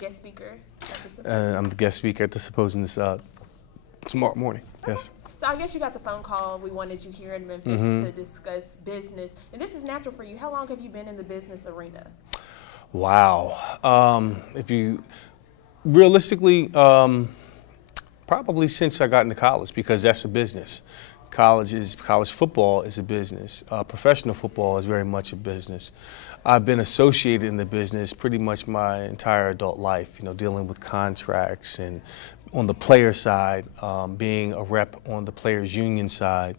guest speaker at the symposium? I'm the guest speaker at the symposium tomorrow morning. Okay. Yes. So I guess you got the phone call. We wanted you here in Memphis to discuss business. And this is natural for you. How long have you been in the business arena? Wow. If you realistically, probably since I got into college, because that's a business. College football is a business. Professional football is very much a business. I've been associated in the business pretty much my entire adult life, you know, dealing with contracts and on the player side, being a rep on the players' union side.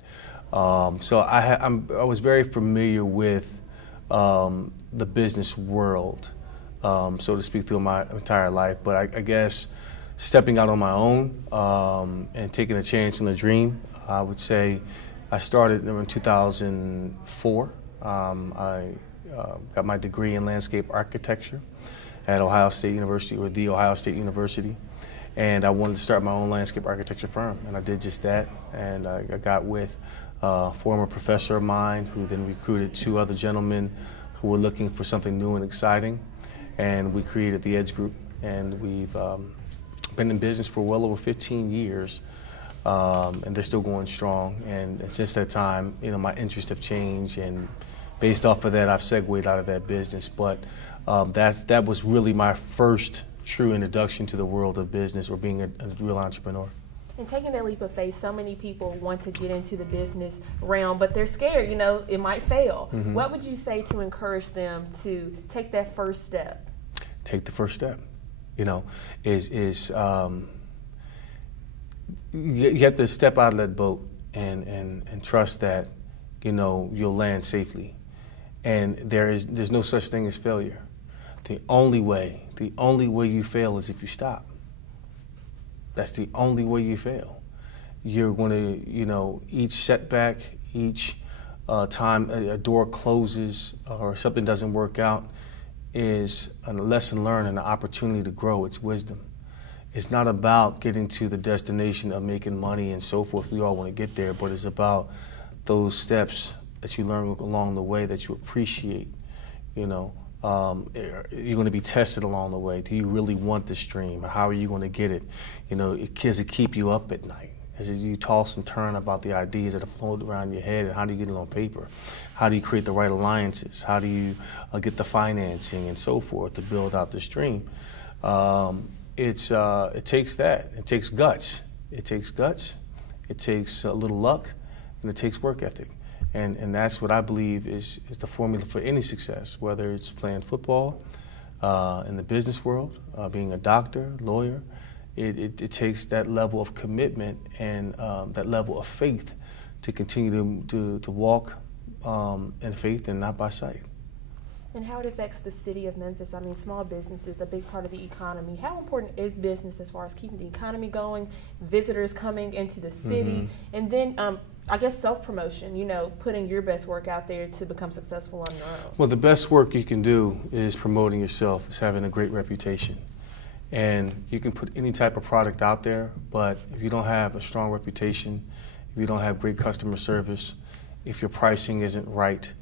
So I was very familiar with the business world, so to speak, through my entire life. But I guess stepping out on my own and taking a chance on a dream, I would say I started in 2004. I got my degree in landscape architecture at Ohio State University, or The Ohio State University. And I wanted to start my own landscape architecture firm, and I did just that. And I got with a former professor of mine who then recruited two other gentlemen who were looking for something new and exciting. And we created the Edge Group, and we've been in business for well over 15 years. And they're still going strong. And since that time, you know, my interests have changed, and based off of that, I've segued out of that business. But that was really my first true introduction to the world of business, or being a real entrepreneur. And taking that leap of faith, so many people want to get into the business realm, but they're scared, you know, it might fail. What would you say to encourage them to take that first step? Take the first step, you know, you have to step out of that boat and trust that, you know, you'll land safely. And there's no such thing as failure. The only way you fail is if you stop. That's the only way you fail. You're going to, you know, each setback, each time a door closes or something doesn't work out is a lesson learned and an opportunity to grow. It's wisdom. It's not about getting to the destination of making money and so forth. We all want to get there, but it's about those steps that you learn along the way that you appreciate. You know, you're going to be tested along the way. Do you really want this dream? How are you going to get it? You know, does it keep you up at night? As you toss and turn about the ideas that are floating around your head, and how do you get it on paper? How do you create the right alliances? How do you get the financing and so forth to build out this dream? It takes that. It takes guts. It takes guts. It takes a little luck, and it takes work ethic. And that's what I believe is the formula for any success, whether it's playing football, in the business world, being a doctor, lawyer. It takes that level of commitment and that level of faith to continue to walk in faith and not by sight. And how it affects the city of Memphis. I mean, small business is a big part of the economy. How important is business as far as keeping the economy going, visitors coming into the city, and then I guess self-promotion, you know, putting your best work out there to become successful on your own? Well, the best work you can do is promoting yourself, is having a great reputation. And you can put any type of product out there, but if you don't have a strong reputation, if you don't have great customer service, if your pricing isn't right,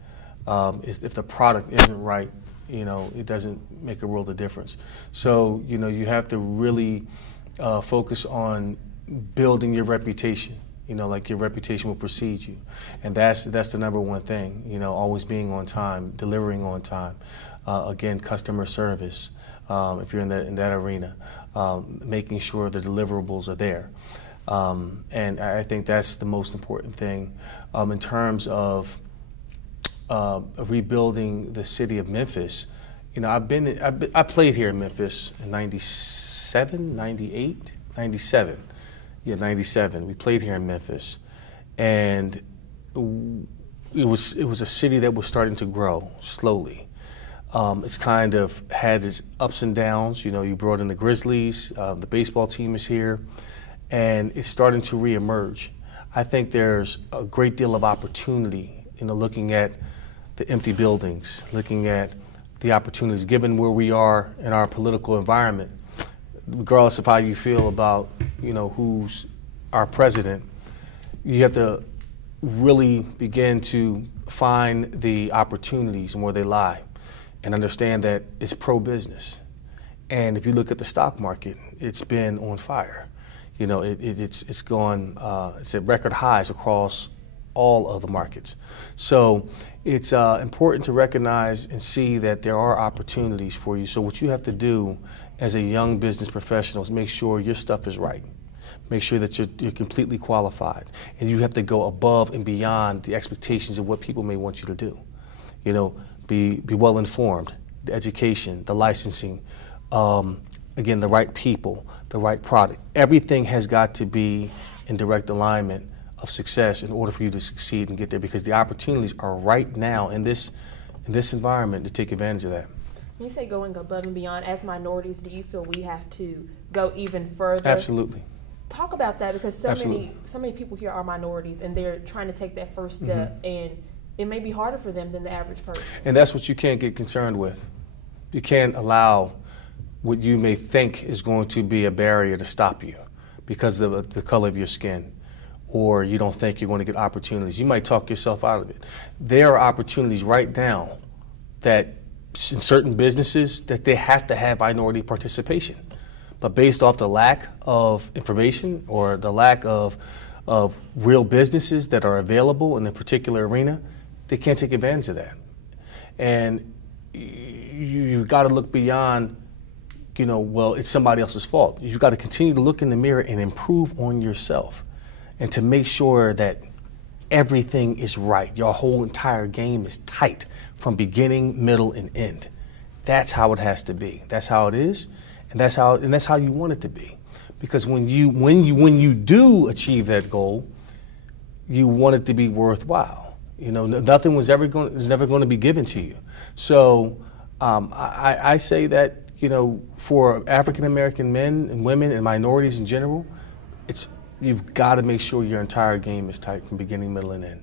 if the product isn't right, you know, it doesn't make a world of difference. So, you know, you have to really focus on building your reputation. You know, like your reputation will precede you. And that's the number one thing, you know, always being on time, delivering on time. Again, customer service, if you're in that arena, making sure the deliverables are there. And I think that's the most important thing. In terms of rebuilding the city of Memphis, you know, I played here in Memphis in 97, 98, 97. Yeah, 97. We played here in Memphis, and it was a city that was starting to grow slowly. It's kind of had its ups and downs. You know, you brought in the Grizzlies, the baseball team is here, and it's starting to reemerge. I think there's a great deal of opportunity, you know, looking at the empty buildings, looking at the opportunities given where we are in our political environment. Regardless of how you feel about, you know, who's our president, you have to really begin to find the opportunities and where they lie, and understand that it's pro-business. And if you look at the stock market, it's been on fire. You know, it's gone, it's at record highs across all of the markets. So it's important to recognize and see that there are opportunities for you. So what you have to do as a young business professional is make sure your stuff is right. Make sure that you're completely qualified. And you have to go above and beyond the expectations of what people may want you to do. You know, be well informed, the education, the licensing, again, the right people, the right product. Everything has got to be in direct alignment of success in order for you to succeed and get there, because the opportunities are right now in this environment to take advantage of that. When you say going above and beyond, as minorities, do you feel we have to go even further? Absolutely. Talk about that, because so many people here are minorities and they're trying to take that first step, and it may be harder for them than the average person. And that's what you can't get concerned with. You can't allow what you may think is going to be a barrier to stop you because of the color of your skin, or you don't think you're going to get opportunities. You might talk yourself out of it. There are opportunities right now that in certain businesses that they have to have minority participation. But based off the lack of information or the lack of real businesses that are available in a particular arena, they can't take advantage of that. And you've got to look beyond, you know, well, it's somebody else's fault. You've got to continue to look in the mirror and improve on yourself, and to make sure that everything is right. Your whole entire game is tight from beginning, middle, and end. That's how it has to be. That's how it is, and that's how you want it to be. Because when you do achieve that goal, you want it to be worthwhile. You know, nothing is never going to be given to you. So I say that, you know, for African American men and women and minorities in general, you've got to make sure your entire game is tight from beginning, middle, and end.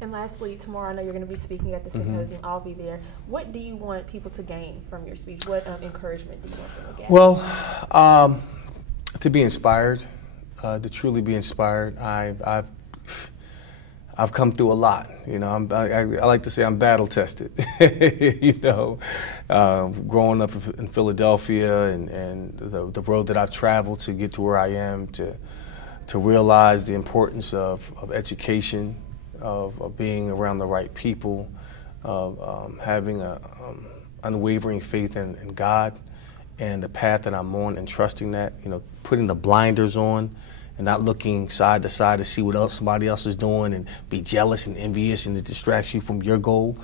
And lastly, tomorrow I know you're going to be speaking at the symposium. I'll be there. What do you want people to gain from your speech? What encouragement do you want them to get? Well, to be inspired, to truly be inspired. I've come through a lot. You know, I like to say I'm battle tested. You know, growing up in Philadelphia and the road that I've traveled to get to where I am, to realize the importance of education, of being around the right people, of having a unwavering faith in God and the path that I'm on, and trusting that, you know, putting the blinders on and not looking side to side to see what else somebody else is doing and be jealous and envious and it distracts you from your goal.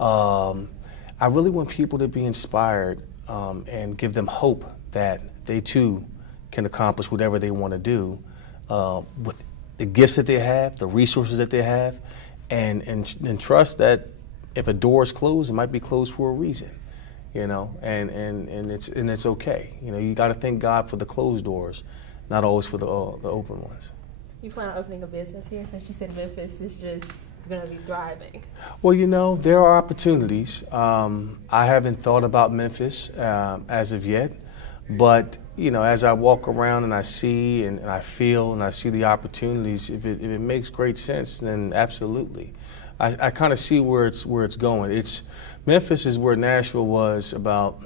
I really want people to be inspired and give them hope that they too can accomplish whatever they want to do with the gifts that they have, the resources that they have, and trust that if a door is closed, it might be closed for a reason, you know, and it's okay. You know, you got to thank God for the closed doors, not always for the open ones. You plan on opening a business here, since you said Memphis is just going to be thriving? Well, you know, there are opportunities. I haven't thought about Memphis as of yet, but you know, as I walk around and I see and I feel and I see the opportunities, if it makes great sense, then absolutely. I kind of see where it's going. Memphis is where Nashville was about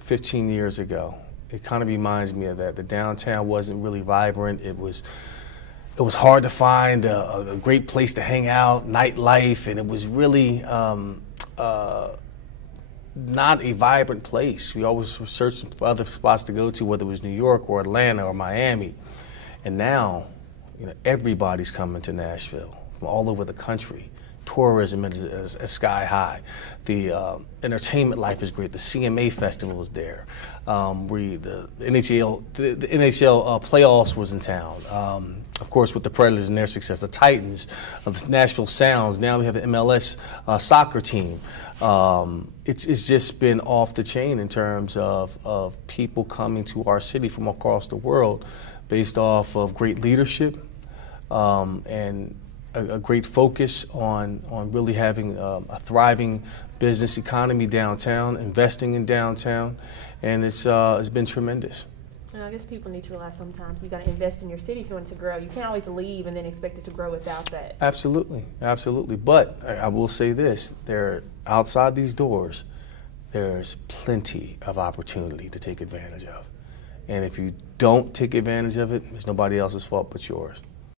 15 years ago. It kind of reminds me of that. The downtown wasn't really vibrant. It was hard to find a great place to hang out, nightlife, and it was really not a vibrant place. We always were searching for other spots to go to, whether it was New York or Atlanta or Miami. And now, you know, everybody's coming to Nashville from all over the country. Tourism is sky high. The entertainment life is great. The CMA Festival is there. The NHL playoffs was in town. Of course, with the Predators and their success, the Titans, the Nashville Sounds. Now we have the MLS soccer team. It's just been off the chain in terms of people coming to our city from across the world, based off of great leadership and a great focus on really having a thriving business economy downtown, investing in downtown, and it's been tremendous. And I guess people need to realize sometimes you got to invest in your city if you want it to grow. You can't always leave and then expect it to grow without that. Absolutely, absolutely. But I will say this: outside these doors, there's plenty of opportunity to take advantage of. And if you don't take advantage of it, it's nobody else's fault but yours.